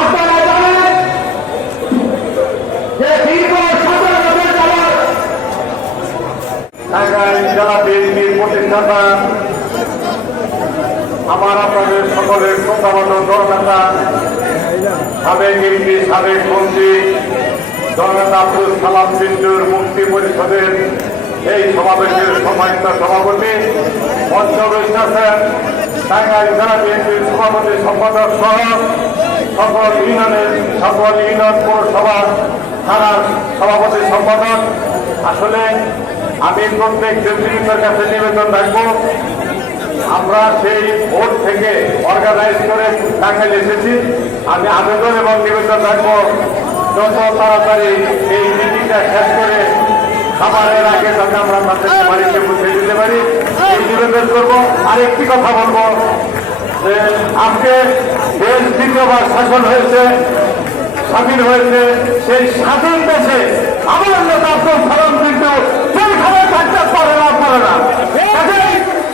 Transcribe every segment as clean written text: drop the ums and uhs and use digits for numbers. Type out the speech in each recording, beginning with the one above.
আপনারা জানেন যে দীর্ঘ 17 বছর যাবৎ ঢাকায় জেলা বিএনপির প্রতিষ্ঠাতা আমার আপনাদের সকলের শ্রদ্ধাভাজন জননেতা সাবেক এমপি সাবেক মন্ত্রী জননেতা আব্দুল সালাম বিন্দুর মুক্তি পরিষদের এই সমাবেশের সম্মানিত সভাপতি মঞ্চ রয়েছেন টাঙ্গাইল জেলা বিএনপির সভাপতি সম্পাদক সহ সকল ইউনিয়ন পৌরসভা থানার সভাপতি সম্পাদক। আসলে আমি প্রত্যেক নেতৃত্বের কাছে নিবেদন রাখবো, আমরা সেই ভোট থেকে অর্গানাইজ করে টাঙ্গাইল এসেছি। আমি আবেদন এবং নিবেদন রাখবো যত তাড়াতাড়ি এই মিটিংটা শেষ করে খাবারের আগে যাতে আমরা তাদের বাড়িতে পৌঁছে দিতে পারি এই নিবেদন করবো। আর একটি কথা বলবো যে আজকে দেশ দ্বিতীয়বার শাসন হয়েছে, স্বাধীন হয়েছে। সেই স্বাধীন দেশে আমার নেতা আব্দুল সালাম কিন্তু যেখানে থাকতে পারে না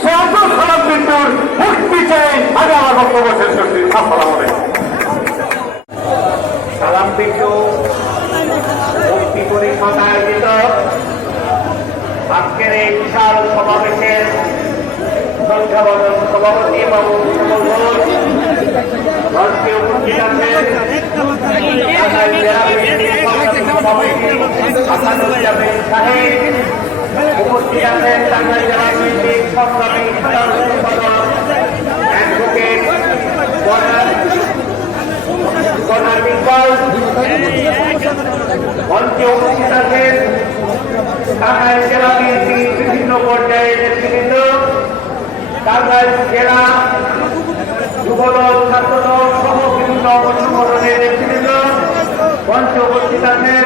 সে আব্দুল সালাম বিন্দুর মুক্তি চাই। আমি আমার বক্তব্য শেষ করছি। আসসালামু আলাইকুম। সালাম বিন্দু মুক্তি পরিষদ আয়োজিত আজকের এই বিশাল সমাবেশের সংখ্যাবধন সভাপতি এবং মঞ্চে উপস্থিত আছেন আসাদুজ্জামান সাহেব, উপস্থিত আছেন টাঙ্গাইল জেলা বিএনপির সংগ্রামী সাধারণ সম্পাদক অ্যাডভোকেট কর্নার বিকল, মঞ্চে উপস্থিত আছেন টাঙ্গাইল জেলা বিএনপির বিভিন্ন পর্যায়ের নেতৃবৃন্দ, টাঙ্গাইল জেলা যুবদল ছাত্রদল সহ বিভিন্ন সংগঠনের নেতৃবৃন্দ, মঞ্চে উপস্থিত আছেন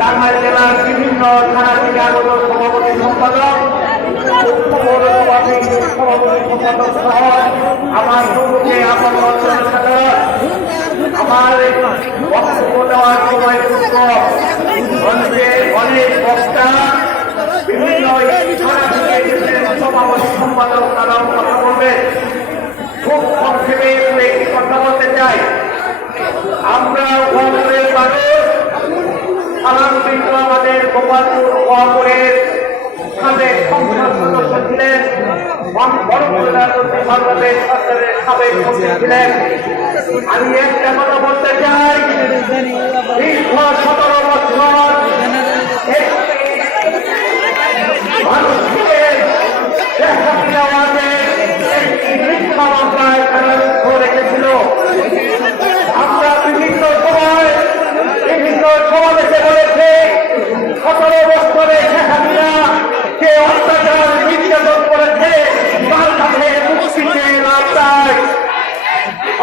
টাঙ্গাইল জেলার বিভিন্ন থানা থেকে আগত সভাপতি সম্পাদক, পৌরসভা বিএনপির সভাপতি সম্পাদক সহ আমার সম্মুখে আমার অঞ্চলের সাধারণ আমার বক্তব্য দেওয়ার সময় মঞ্চে অনেক বক্তা বিভিন্ন থানা থেকে সভাপতি সম্পাদক তারাও কথা বলবে। খুব সংক্ষেপে একটি কথা বলতে চাই, আমরা ওয়ার্ডের মানুষ সালাম বিন্দু আমাদের গোপালপুর ওয়ার্ডের সাবেক সংসদ সদস্য ছিলেন, বাংলাদেশ সরকারের সাবেক মন্ত্রী ছিলেন। আমি একটা কথা বলতে চাই, দীর্ঘ 17 বছর মানুষকে মিথ্যা মামলায় তারা রেখেছিল। আমরা বিভিন্ন সময় বিভিন্ন সমাবেশে বলেছে 17 বছরে শেখ হাসিনা যে অত্যাচার নির্যাতন করেছে তার কাছে মুক্তি চেয়ে লাভ নাই।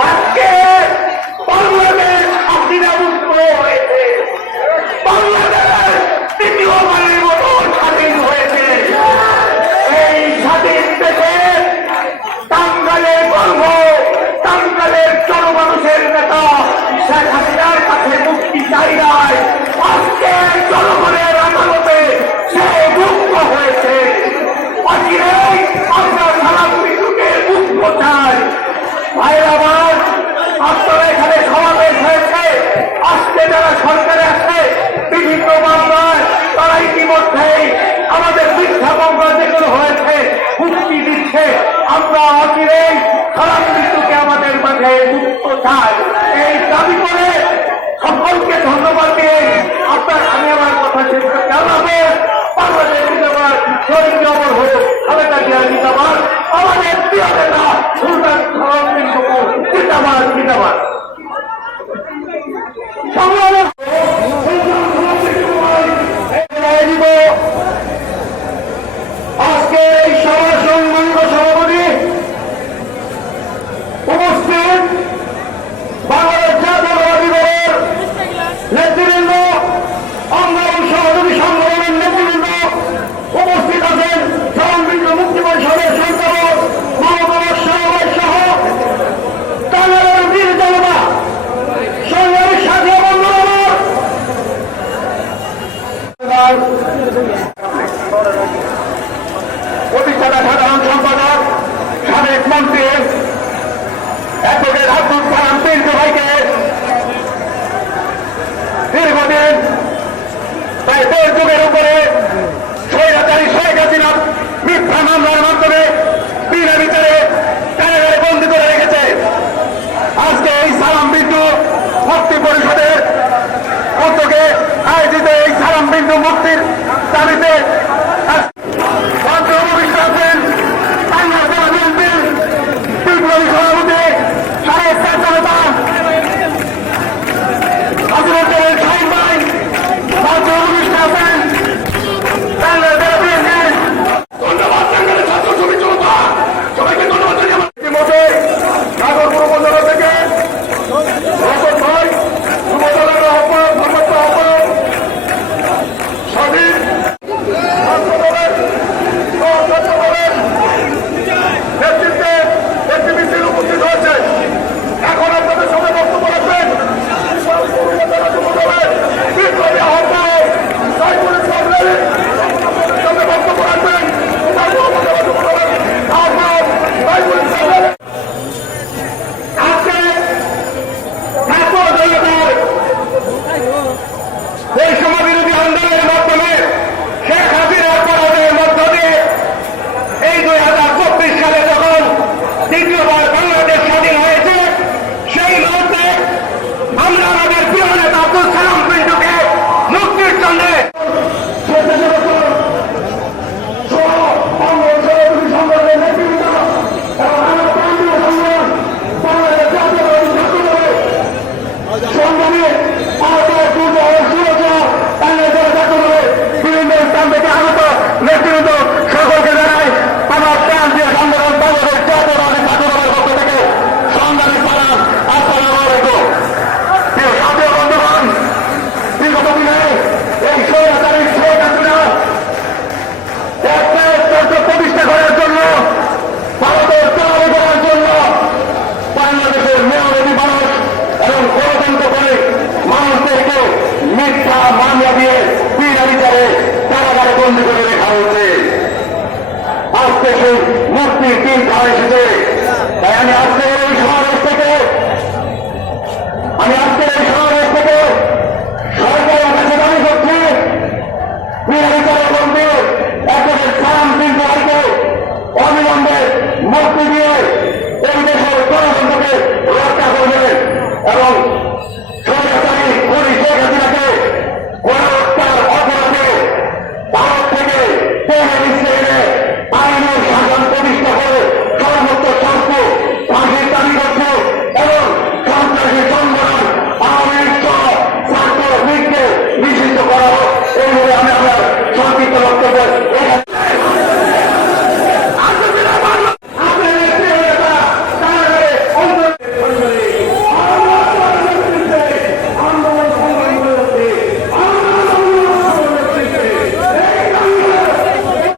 আজকে বাংলাদেশ হাসিনা মুক্ত হয়েছে, বাংলাদেশ তৃতীয়বারের মতো স্বাধীন হয়েছে। এই স্বাধীন দেশে টাঙ্গাইলের গর্ব, টাঙ্গাইলের জনমানুষের নেতা শেখ হাসিনার কাছে মুক্তি চাই নাই। আজকে জনগণের আদালতে সে মুক্ত হয়েছে। অচিরেই আমরা সালাম বিন্দুকে মুক্ত চাই। ভাইরা আমার, আপনারা এখানে সমাবেশ হয়েছে, আজকে যারা সরকারে আছে বিভিন্ন মামলায় তারা ইতিমধ্যেই আমাদের মিথ্যা মামলা যেগুলো হয়েছে মুক্তি দিচ্ছে। আমরা অচিরেই সালাম বিন্দুকে আমাদের মাঝে মুক্ত চাই। এই দাবি করে সকলকে ধন্যবাদ দিয়ে আমি আমার কথা শেষ করতে হবে। বাংলাদেশ জিন্দাবাদ, শহীদ জবর হোক, খালেদা জিয়া জিন্দাবাদ, আমাদের প্রিয় নেতা সুলতান সালাম বিন্দু জিন্দাবাদ জিন্দাবাদ। আজকে এই সভা সম্মানিত সভাপতি উপস্থিত বাংলাদেশ জাতীয়তাবাদী দলের নেতৃবৃন্দ, অঙ্গন সহযোগী সংগঠনের নেতৃবৃন্দ, উপস্থিত আছেন সালাম বিন্দু মুক্তি পরিষদের সঞ্চালক মমতা সহ টাঙ্গাইলের বীর জনতা আব্দুল সালাম পিন্টু ভাইকে